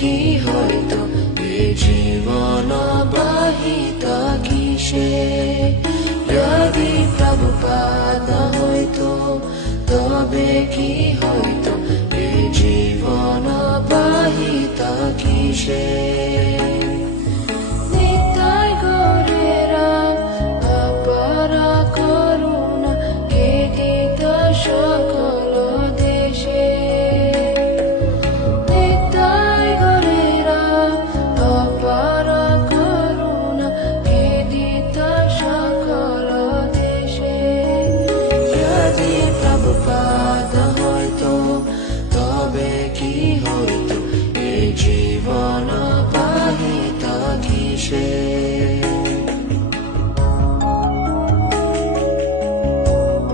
কি হইতো এ জীবন বাহিত কিসে যদি প্রভুপাদ না হইতো তবে কি হইতো এ জীবন বাহিত কিসে